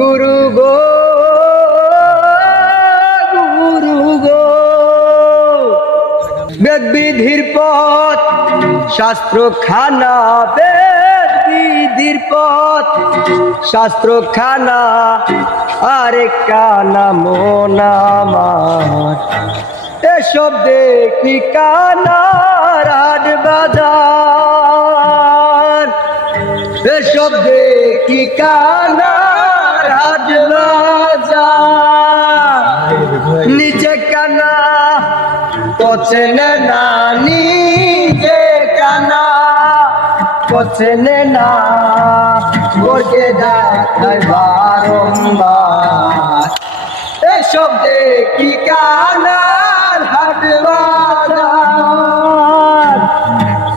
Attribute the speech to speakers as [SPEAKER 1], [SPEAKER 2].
[SPEAKER 1] গুরু গো গুরু গো। বেদবিধির পথ শাস্ত্র খানা বেদবিধির পথ শাস্ত্র খানা আরে কানা মনামার এসব দেখি কানার আট বাজার। এসব দেখি কানা নিচে কানা পচেনে না নিজে কানা পচেনে না ওকে দেখায় বারম্বার এসব দেখি হাট